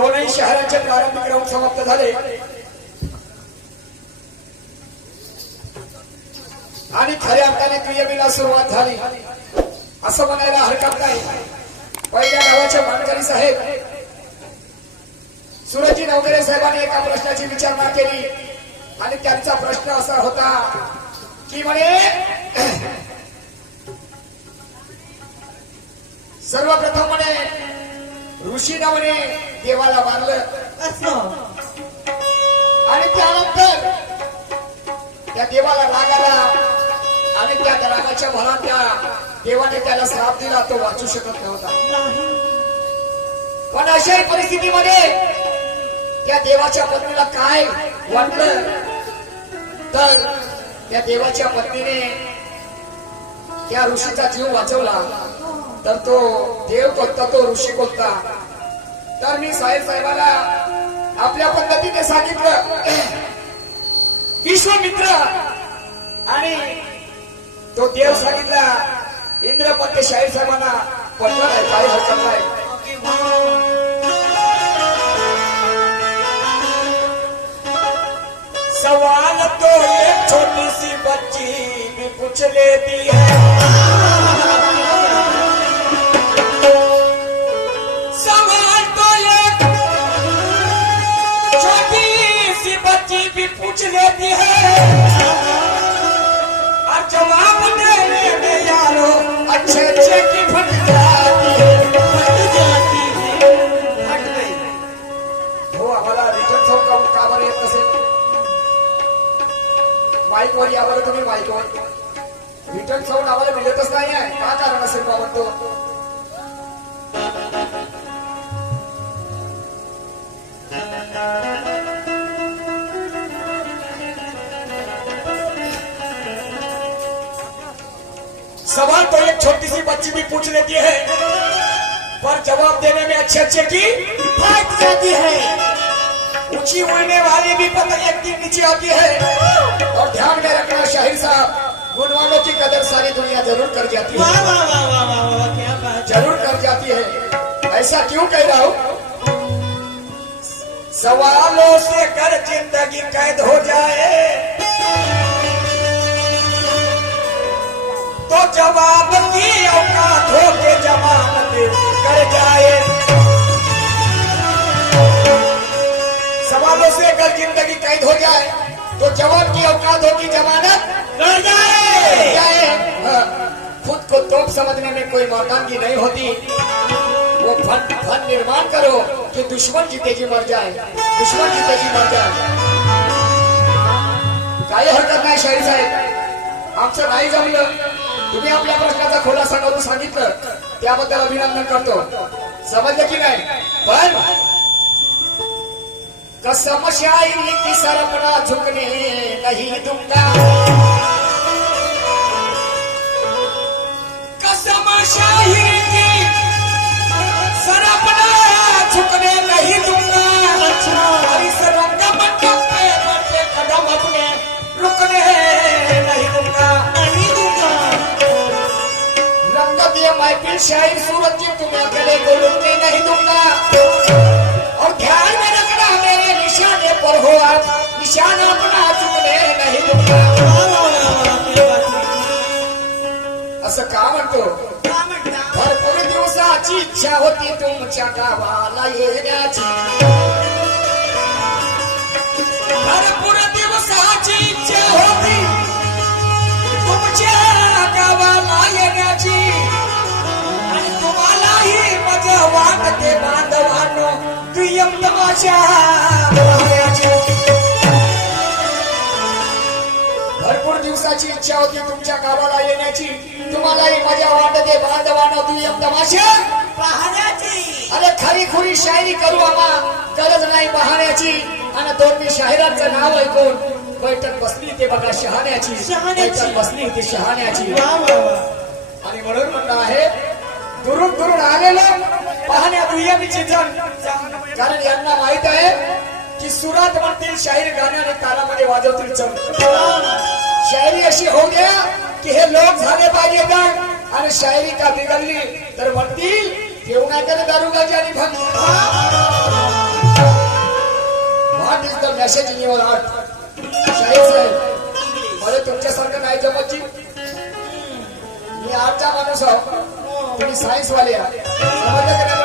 दोनही शहराचे प्रारंभिक राऊंड समाप्त झाले. आणि खऱ्या अर्थाने क्रियमेला सुरुवात झाली. असं म्हणायला हरकत नाही. पहिल्या गावाचे मानकरी साहेब सुरजी नवकरे साहेबांनी एका प्रश्नाची विचारणा केली. आणि त्यांचा प्रश्न असा होता की म्हणे सर्वप्रथम म्हणे ऋषीनं म्हणे देवाला मानलं असं. आणि त्यानंतर त्या देवाला राग आला आणि त्या रागाच्या भरात त्या देवाने त्याला श्राप दिला तो वाचू शकत नव्हता. पण अशाही परिस्थितीमध्ये त्या देवाच्या पत्नीला काय वाटलं? तर त्या देवाच्या पत्नीने त्या ऋषीचा जीव वाचवला. तर तो देव कोणता तो ऋषी कोणता तर मी साहेब साहेबाला आपल्या पद्धतीने सांगितलं. विश्वमित्र आणि तो देव सांगितला इंद्रपत्य शाहीर साहेबांना पडलं नाही काही हरकत नाही. सवाल तो एक छोटी सी बच्ची भी पूछ लेती है. कुछ लेती है। और जवाब देने में यारो अच्छे अच्छे की फट जाती है। फट जाती है फट गई हो आम्हाला रिटर्न जाऊन का का बरं येत नसेल माईकवर यावर बरं तुम्ही माईकवर रिटर्न साऊंड आम्हाला मिळतच नाही आहे का कारण असेल बाबत तो? सवाल तो एक छोटी सी बच्ची भी पूछ लेती है पर जवाब देने में अच्छे अच्छे की फट जाती है। ऊँची उड़ने वाली भी पता एक दिन नीचे आती है। और ध्यान में रखना शाहिर साहब गुणवानों की कदर सारी दुनिया ज़रूर कर जाती है। वाह वाह वाह वाह वाह क्या बात ज़रूर कर जाती है। ऐसा क्यों कह रहा हूँ? सवालों से कर ज़िंदगी कैद हो जाए। तो जवाब की औकात हो के जमानत कर जाए। सवालों से अगर ज़िंदगी कैद हो जाए तो जवाब की औकात होगी जमानत कर जाए। जाए। हाँ, खुद को तोप समझने में कोई मर्दानगी नहीं होती। वो फन फन निर्माण करो कि दुश्मन जीते जी मर जाए। दुश्मन जीते जी मर जाए। काही हरकत नाही साहेब। आमचं नाही जमलं तुम्ही आपल्या प्रश्नाचा खुलासा करून सांगितलं त्याबद्दल अभिनंदन करतो. समजलं की नाही? पण कसम की सरपणा झुकणे नाही दूंगा कसमशाही शायरी की सरपना झुकने नहीं दूंगा अच्छा। रंग दिए महफिल शायर सूरज जी तुम्हें अकेले को रुकने नहीं दूंगा और ध्यान में रखना मेरे निशाने पर हो आप. निशाना अपना चुकने नहीं दूंगा असं का म्हणतो? भरपूर दिवसाची इच्छा होती तुमच्या गावाला येण्याची. बांधवानो दुय्यम तमाशा. भरपूर दिवसाची इच्छा होती तुमच्या गावाला येण्याची. तुम्हालाही मजा वाटते बांधवानो दुय्यम तमाशा. पाहण्याची अरे खरी खुरी शायरी करू आम्हा. गरज नाही पाहण्याची. आणि दोन मी शाहिरांचं नाव ऐकून बैठक बसली ते बघा शहाण्याची. शहाण्याची. बैठक बसली ती शहाण्याची. आणि म्हणून म्हणलं आहे दुरून दुरून आलेलं पाहण्या दुय्यमीची जण कारण यांना माहीत आहे की सुरात म्हणतील शाहीर गाण्याने कानामध्ये वाजवतील चम शायरी अशी होऊ द्या की हे लोक झाले पाहिजे आणि शायरी का बिघडली तर म्हणतील घेऊ नका दारुगाची आणि भंग. कशाची निवड आठ शाहीर साहेब मला तुमच्यासारखं नाही जमतची मी आर्टचा माणूस आहो. तुम्ही सायन्सवाले आहात.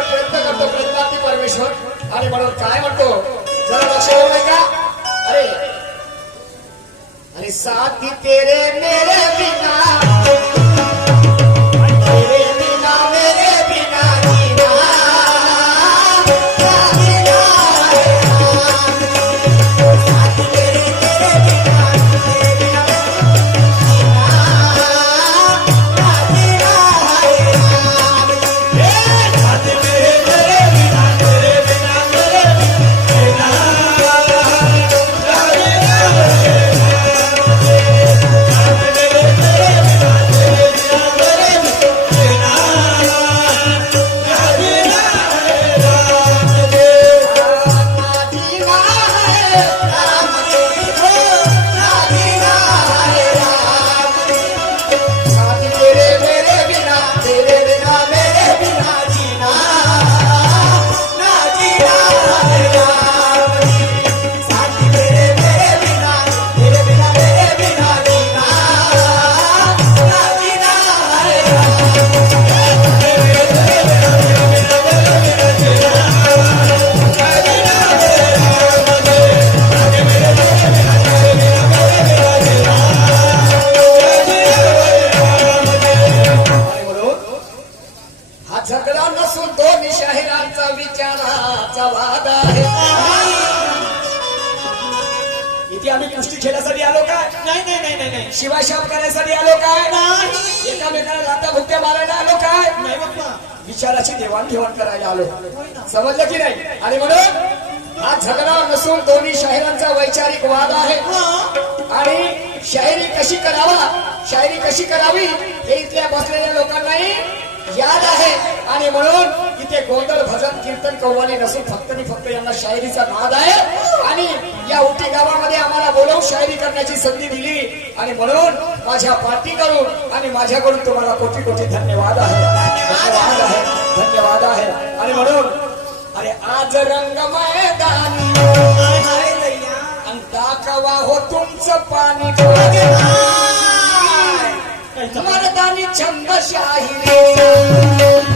म्हणतो की परमेश्वर. आणि म्हणून काय म्हणतो? जरा लक्ष देऊ नये का अरे. अरे साथी तेरे मेरे बिना. समजलं की नाही? आणि म्हणून हा झगडा नसून दोन्ही शाहिरांचा वैचारिक वाद आहे. आणि शायरी कशी करावा शायरी कशी करावी हे इथल्या बसलेल्या लोकांनाही याद आहे. आणि म्हणून इथे गोंधळ भजन कीर्तन कव्वाली नसून फक्त आणि फक्त यांना शायरीचा नाद आहे. आणि या उटी गावामध्ये आम्हाला बोलवून शायरी करण्याची संधी दिली. आणि म्हणून माझ्या पार्टी करून आणि माझ्याकडून तुम्हाला कोटी कोटी धन्यवाद आहे. धन्यवाद आहे. धन्यवाद आहे. आणि म्हणून अरे आज रंग मैदानी दाखवा हो तुमचं पाणी मर्दानी छंद शाहिरी.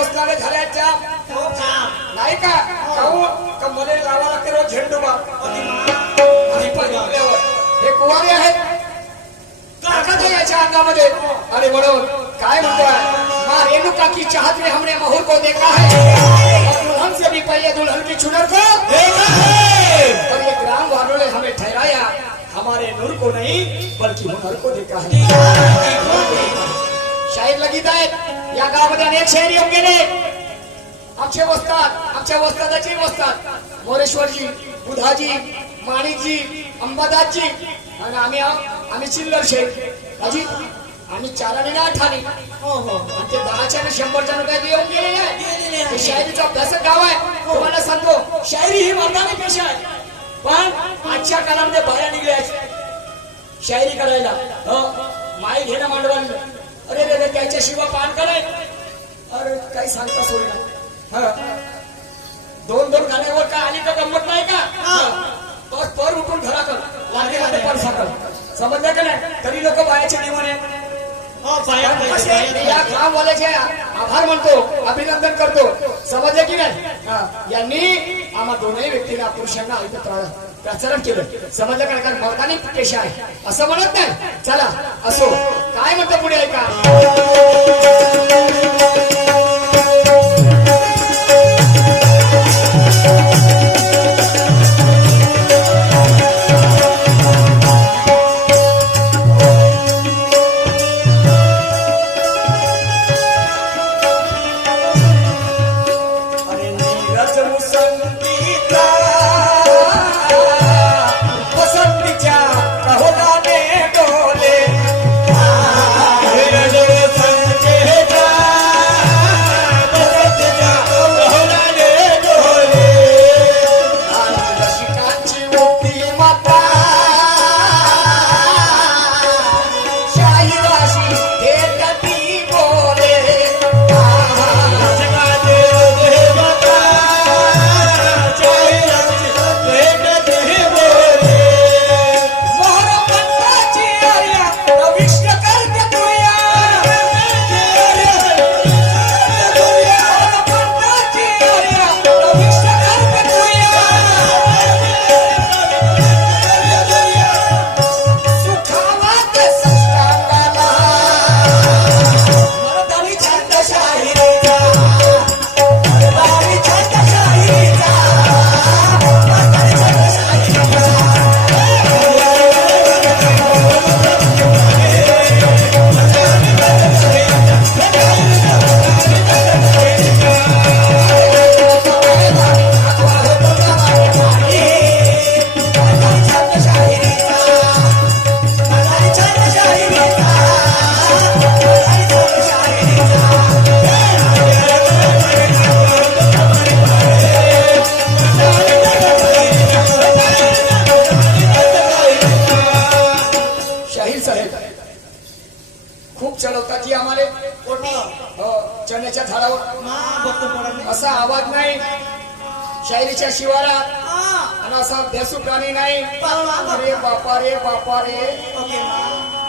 नसणारे झाल्याच्या नाही का? काहू का मले लावा लागते रोज झेंडू बाप आणि पण आपल्यावर हे कुवारे आहेत. याच्या अंगामध्ये. आणि म्हणून काय म्हणतोय की चाहत में हमने महूर को देखा है. और दुल्हन से भी पहले दुल्हन की चुनर को. और ये ग्राम वालों ने हमें ठहराया. हमारे नूर को नहीं बल्कि हुनर को देखा है. शाहीर लगीत आहेत. या गावामध्ये अनेक शाहीर येऊन गेले. आमचे वस्ताद आमच्या वस्तादाचे वस्ताद. मोरेश्वरजी बुधाजी माणिकजी अंबादासजी. आणि आम्ही आम्ही चिल्लर शेख अजी आम्ही चाराने ना आठाने आणि ते दहाच्या आणि शंभरच्या रुपयात येऊन गेलेले आहे. हे शायरीचं अभ्यास गाव आहे. तुम्हाला सांगतो शायरी ही मर्दानी पेशा आहे. पण आजच्या काळामध्ये बाया निघल्या शायरी करायला. हो. माई घेणं मांडवण अरे रे रे त्याच्याशिवाय पान कराय अरे काही सांगता सोय ना दोन दोन गाण्यावर का आली का गंमत नाही का? हा. बस पर उठून घरा कर. लागले होते पण सकल समजलं का नाही? तरी लोक बायाचे हो पडले, कसे पाया या पडले. कामवाल्याचे आभार म्हणतो अभिनंदन करतो. समजलं की नाही? हा. यांनी आम्हा दोनही व्यक्तीला पुरुषांना प्रा- प्रचारण केलं. समजलं काय कारण मर्दानी पेशा आहे. असं म्हणत नाही. चला असो. काय म्हणतो पुढे ऐका.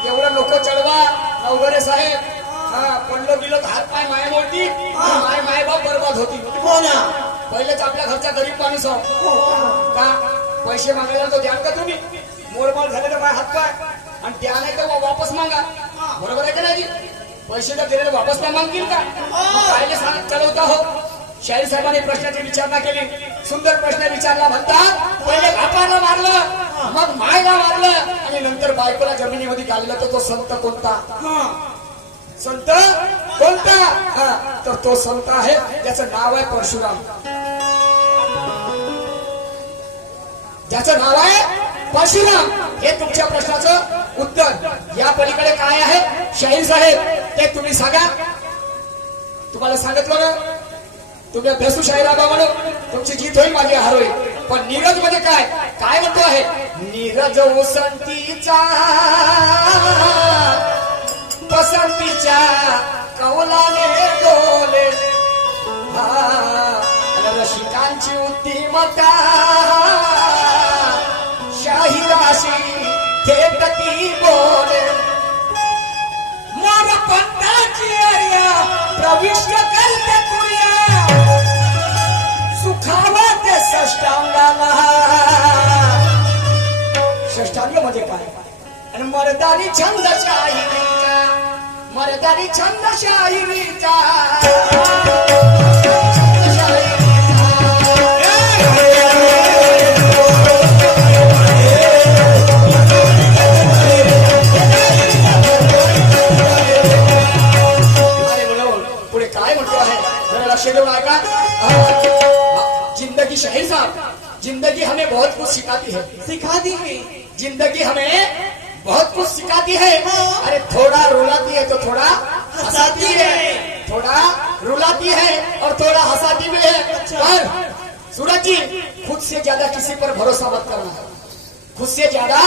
एवढं नको चढवा नवगरे साहेब. हा पडलो गेलो तर हात पाय माय मोठी. माय माय बाप बरबाद होती. हो ना. पहिलेच आपल्या घरचा गरीब माणूस आहो. का? पैसे मागायला तो द्याल का तुम्ही? मोडमाल झाले तर माझ्या हात पाय. आणि त्या नाही तर वा- वापस मागा. बरोबर आहे का नाही? पैसे जर दिलेले वापस नाही मागतील का? मग कायले सांग चालवता हो शाहीर साहेबांनी प्रश्नाची विचारणा केली. सुंदर प्रश्न विचारला म्हणतात पहिले नंतर बायकोला जमिनीमध्ये घाललं तर तो संत कोणता? हा. संत कोणता? हा, तर तो संत आहे त्याचं नाव आहे परशुराम. ज्याचं नाव आहे परशुराम. हे तुमच्या प्रश्नाचं उत्तर. या पलीकडे काय आहे? शाहीर साहेब ते तुम्ही सांगा. तुम्हाला सांगितलं ना? तुम्ही अभ्यासू शाहीर आबा म्हणून तुमची जीत होईल माझी हार होईल पण नीरजमध्ये काय? काय म्हणतो आहे? नीरज उसंतीचा पसंतीच्या कौलाने डोले. हा, आणि रसिकांची उत्तिमता शाही राशी थेटती बोले. मोर पंथाची आर्या प्रविष्ट करते तुर्या मध्ये काय? आणि मर्दानी छंद शाहिरीचा मर्दानी छंद शाहिरीचा म्हणतो जिंदगी शहीद साहब जिंदगी हमें बहुत कुछ सिखाती है. सिखा दी ज़िंदगी हमें बहुत कुछ सिखाती है। अरे, थोड़ा रुलाती है तो थोड़ा हंसाती है। थोड़ा रुलाती है और थोड़ा हंसाती भी है। पर सूरज जी, खुद से ज़्यादा किसी पर भरोसा मत करना। खुद से ज़्यादा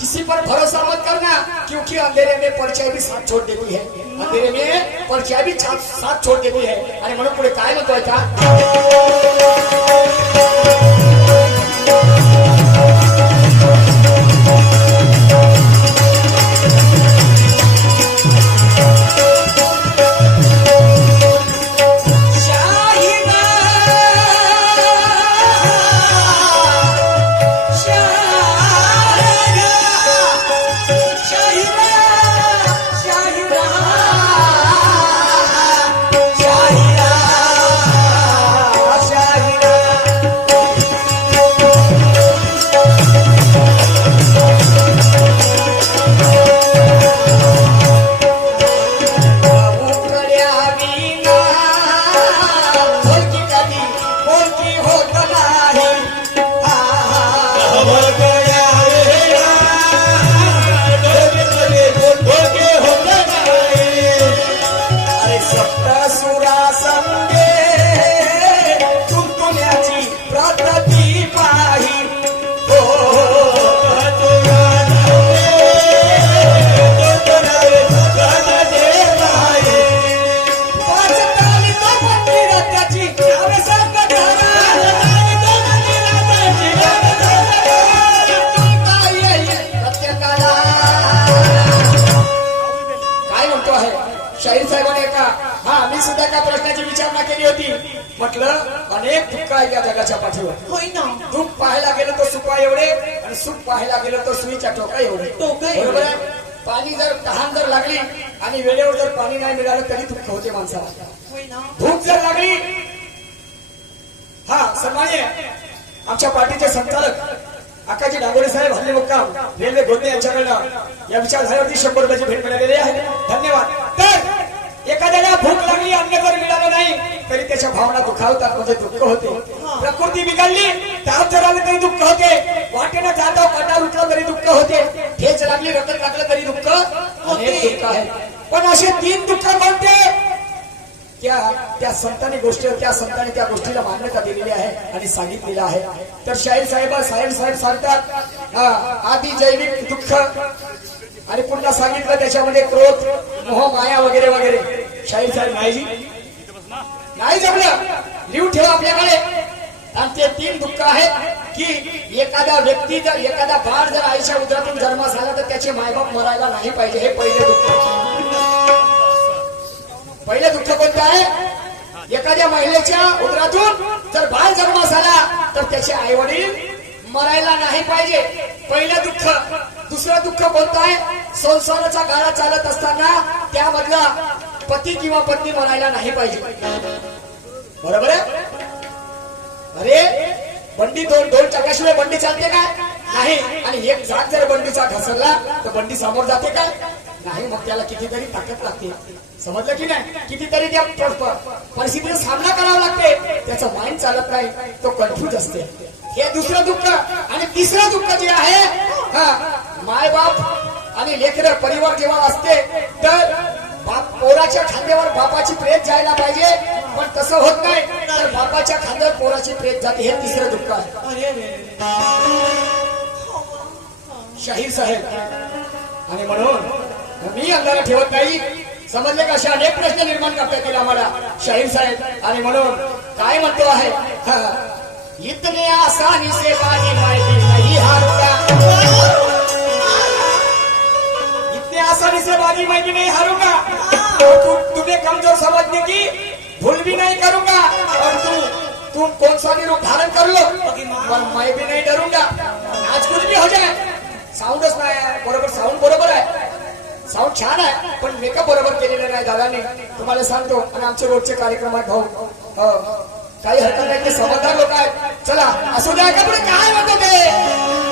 किसी पर भरोसा मत करना, क्योंकि अंधेरे में परछाई भी साथ छोड़ देती है। अंधेरे में परछाई भी साथ छोड़ देती है। अरे म्हणून पुढे काय म्हणतोय का एका प्रश्नाची विचारणा केली होती. म्हटलं अनेक दुःख आहे या जगाच्या पाठीवर. होय ना. दुःख पाहायला गेलं तर सुपा एवढे आणि सुख पाहायला गेलं तर सुईच्या टोका एवढे. टोका. बरोबर आहे? पाणी जर तहान जर लागली आणि वेळेवर जर पाणी नाही मिळालं तरी दुःख होते माणसाला. भूक जर लागली हा सन्मान्य आमच्या पार्टीचे संचालक आकाजी डांगोरे साहेब हल्ली मुक्काम रेल्वे गोंदे यांच्याकडनं या विचारधारेवरती शंभर रुपयाची भेट मिळालेली आहे. धन्यवाद. तर एखाद्याला भूक लागली अन्न जर मिळालं नाही तरी त्याच्या भावना दुखावतात म्हणजे दुःख होते. प्रकृती बिघडली ताप जर आले तरी दुःख होते. वाटेनं जाता काटा उठला तरी दुःख होते. ठेच लागली रक्त लागलं तरी दुःख आहे पण असे तीन दुःख कोणते त्या त्या संतांनी गोष्टी त्या संतांनी त्या गोष्टीला मान्यता दिलेली आहे आणि सांगितलेलं आहे. तर शाहीर साहेब साहेब साहेब सांगतात हा, आधी जैविक दुःख आणि पुन्हा सांगितलं त्याच्यामध्ये क्रोध मोह माया वगैरे वगैरे. शाहीर साहेब नाही नाही जमलं. लिव ठेवा आपल्याकडे. आणि ते तीन दुःख आहेत की एखाद्या व्यक्ती जर एखादा बाळ जर आईच्या उदरातून जन्मास आला तर त्याचे मायबाप मरायला नाही पाहिजे. हे पहिले दुःख. पहिले दुःख कोणतं आहे? एखाद्या महिलेच्या उदरातून जर बाळ जन्मास आला तर त्याचे आई वडील मरायला नाही पाहिजे. पहिलं दुःख. दुसरं दुःख कोणतं आहे संसाराचा गाळा चालत असताना त्यामधला पती किंवा पत्नी म्हणायला नाही पाहिजे. बरोबर आहे? अरे बंडी दोन दोन चाकाशिवाय बंडी चालते का? नाही. आणि एक जाग जर बंडीचा घसरला तर बंडी समोर जाते का? नाही मग त्याला कितीतरी ताकद लागते. समजलं की नाही? कितीतरी त्या परिस्थितीचा सामना करावा लागते. त्याचं माइंड चालत नाही. तो कन्फ्युज असते. हे दुसरं दुःख. आणि तिसरं दुःख जे आहे हा मायबाप आणि लेकर परिवार जेव्हा असते तर बाप पोराच्या खांद्यावर बापाची प्रेत जायला पाहिजे. पण तसं होत नाही तर बापाच्या खांद्यावर पोराची प्रेत जाते. हे तिसरं दुःख आहे. शाहीर साहेब आणि म्हणून मी अंगाला ठेवत नाही. समजले का असे अनेक प्रश्न निर्माण करता येतील आम्हाला? शाहीर साहेब आणि म्हणून काय म्हणतो आहे? हा, इतने आसानी से बाजी मायगी नहीं आसानी से बाजी मैं भी नहीं हारूंगा तो तू तुम्हें कमजोर समझने की भूल भी नहीं करूंगा। और तू तुम कौन सा भी रूप धारण कर लो पर मैं भी नहीं डरूंगा। आज कुछ भी हो जाए साऊंडच नाही बरोबर साऊंड बरोबर आहे साऊंड छान आहे पण मेकअप बरोबर केलेलं नाही दादाने। तुम्हाला सांगतो आणि आमचे रोजचे कार्यक्रम आहेत भाऊ। हो. काही हरकत नाही ते समजदार लोक आहेत। चला असू द्या का पुढे काय म्हणतो ते?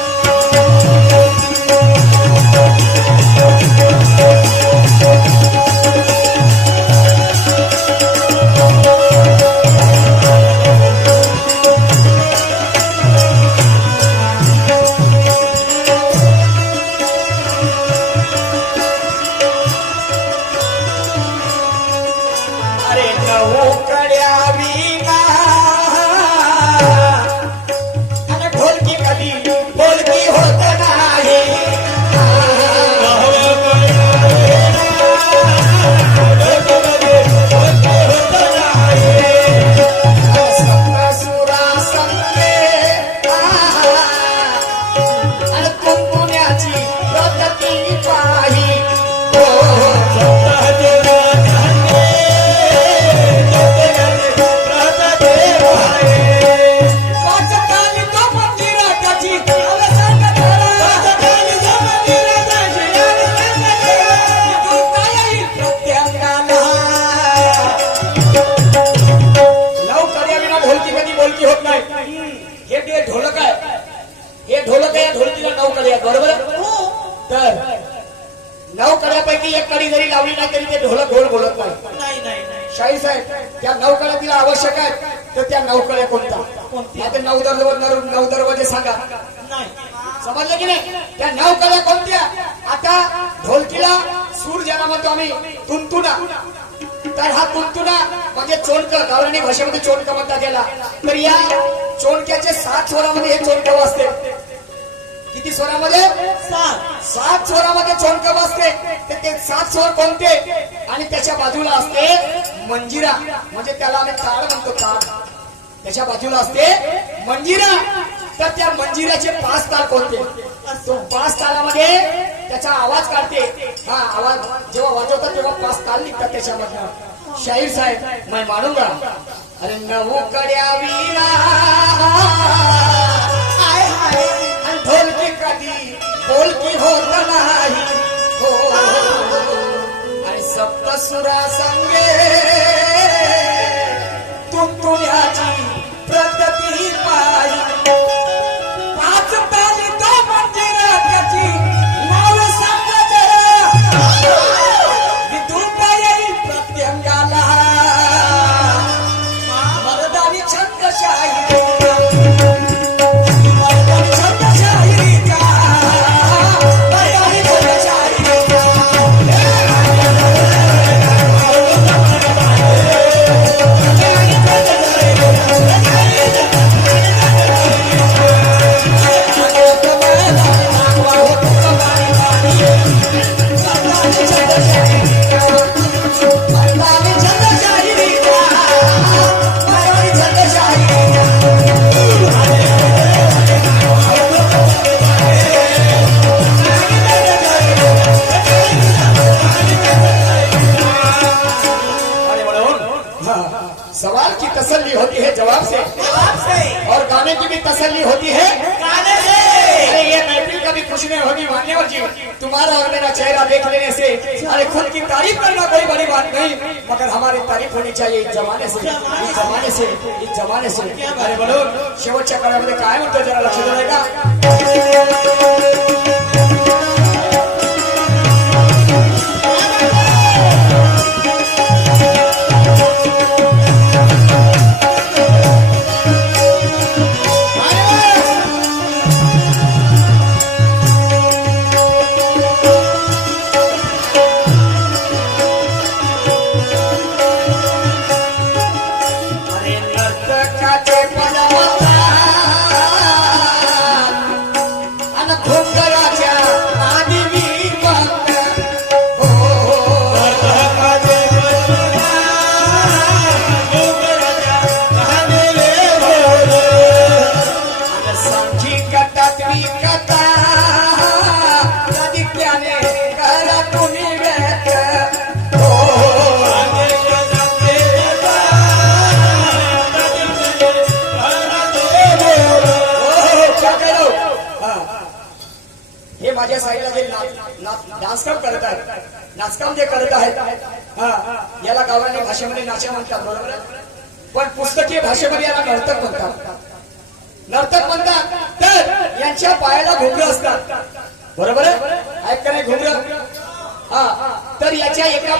लावली नाही तरी ते ढोलक ढोल बोलत नाही. शाही साहेब त्या नौकड्या तिला आवश्यक आहेत तर त्या नौकड्या कोणत्या? आता नऊ दरवाजे नऊ दरवाजे सांगा. समजलं की नाही? त्या नौकड्या कोणत्या आता ढोलकीला सूर ज्याला म्हणतो आम्ही तुंतुना तर हा तुंतुना म्हणजे चोंडक गावरानी भाषेमध्ये चोंडक म्हणतात याला. तर या चोंडक्याचे सात स्वरामध्ये हे चोंडक वाजते. किती स्वरामध्ये? सात. सात स्वरामध्ये चोंडक वाजते तर ते सात स्वर कोणते? आणि त्याच्या बाजूला असते मंजिरा. म्हणजे त्याला आम्ही ताड म्हणतो ताड. त्याच्या बाजूला असते मंजिरा. तर त्या मंजिराचे पाच ताल कोणते? तो पाच तालामध्ये त्याचा आवाज काढते. हा आवाज जेव्हा वाजवतात तेव्हा पाच ताल निघतात त्याच्यामधनं. शाहीर साहेब मैं मानूंगा अरे नऊ कड्या वीरा. बोलकी होत नाही. हो, हो, हो. आणि सप्तसुरा संगे. तू तुझ्याची पाहिली है जवाब से। जवाब से। और गाने की भी तसल्ली होती है। गाने से। अरे ये महफिल कभी खुश नहीं होगी मान्यवर जी। तुम्हारा और मेरा चेहरा देख लेने से अरे खुद की तारीफ़ करना कोई बड़ी बात नहीं मगर हमारी तारीफ़ होनी चाहिए इस जमाने से। इस जमाने से इस जमाने से। अरे म्हणून शेवटच्या काळामध्ये काय म्हणतो जरा लक्ष देऊ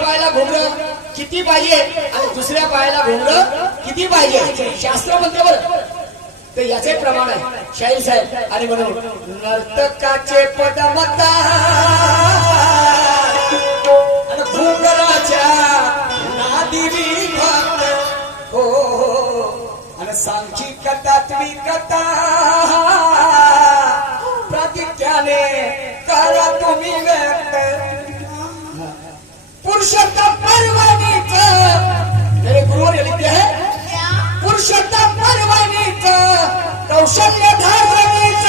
पायाला घुंगरं किती पाहिजे आणि दुसऱ्या पायाला घुंगरं किती पाहिजे? शास्त्र म्हणते बरं. तर याचे प्रमाण आहे. शाहीर साहेब आणि म्हणून नर्तकाचे पदमता. आणि घुंगराच्या नादी विभक्त हो, हो, हो, हो आणि सांची कथा तुम्ही कथा. प्रातिक्याने करा तुम्ही व्यक्त. पुरुषोत्तम परवानीच मेरे गुरु ने लिख दिया है पुरुषोत्तम परवानीच कौशल्य धारवानीच